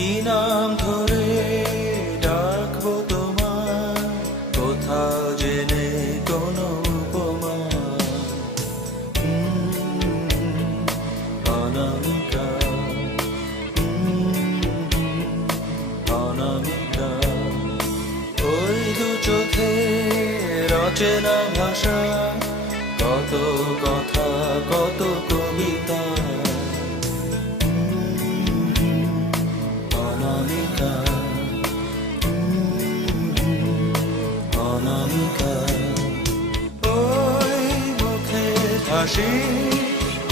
কি নাম ধরে ডাকবো তোমার, কোথাও জেনে কোনো উপমা। অনামিকা, অনামিকা, ওই দু চোখে রচনা ভাষা, কত কথা কত কবিতা। অনামিকা, অনামিকা, ওই মুখের হাসি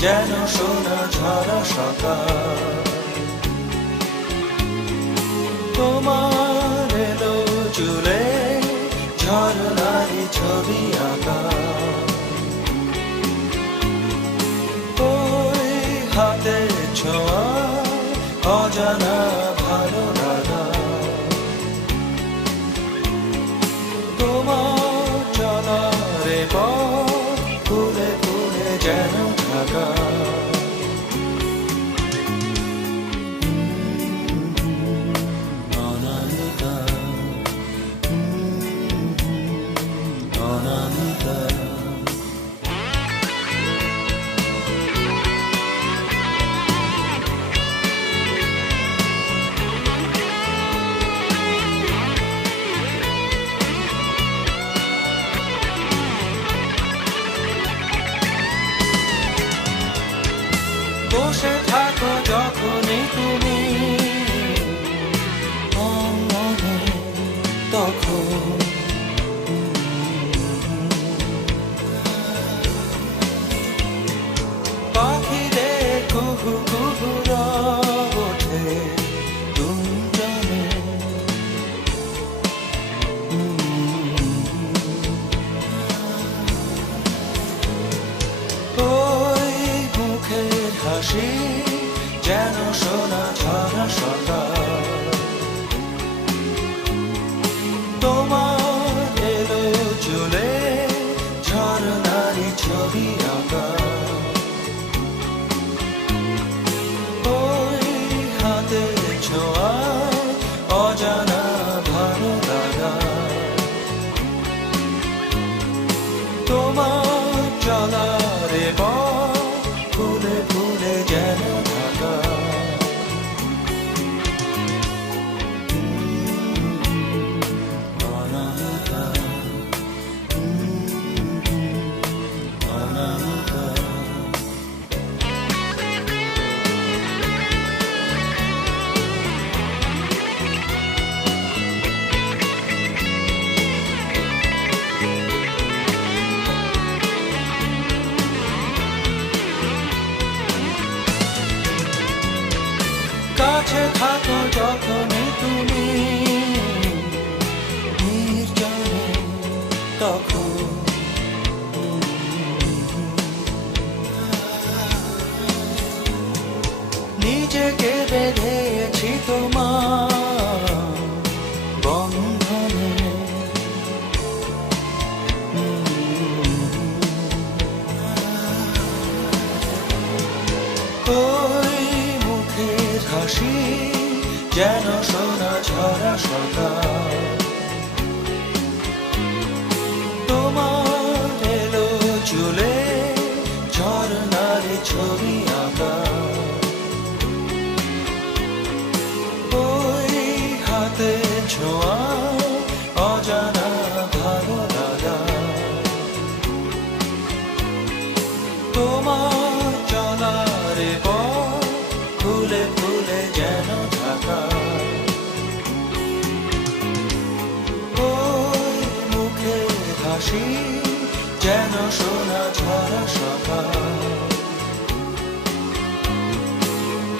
যেন সোনা ঝরা সকাল। তোমার এলো চুলে ঝরনারি ছবি আঁকা, ওই হাতের ছোঁয়া অজানা ভালো লাগা। তোমার চলারে পথ ফুলে ফুলে যেন ঢাকা। অনামিকা, অনামিকা, বসে থাকো যখনই তুমি মনে, তখন পাখিদের কুহু কুহু রব ওঠে গুঞ্জনে। ওই মুখের হাসি যেন সোনা ঝরা সকাল। তোমার এলো চুলে ঝরনারি ছবি আঁকা, ওই হাতের ছোঁয়া অজানা ভালো লাগা। তোমার চলারে পথ ফুলে ফুলে যেন ঢাকা। অনামিকা, অনামিকা, কাছে থাকো যখনই তুমি নির্জনে, তখন নিজেকে বেঁধেছি তোমার বন্ধনে। ওই মুখের হাসি যেন সোনা ঝরা সকাল। তোমার এলো চুলে ঝরনারি ছবি আঁকা, ওই হাতে ছোঁয়া অজানা ভালো লাগা। তোমার চলারে পথ ফুলে ফুলে যেন ঢাকা, ওই মুখের হাসি যেন সোনা ঝরা সকাল।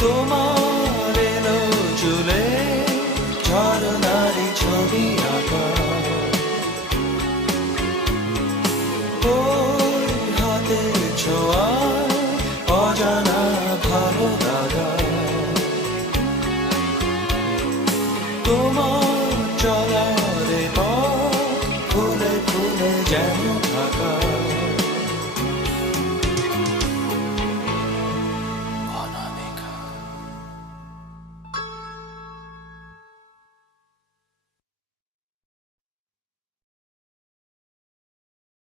তোমার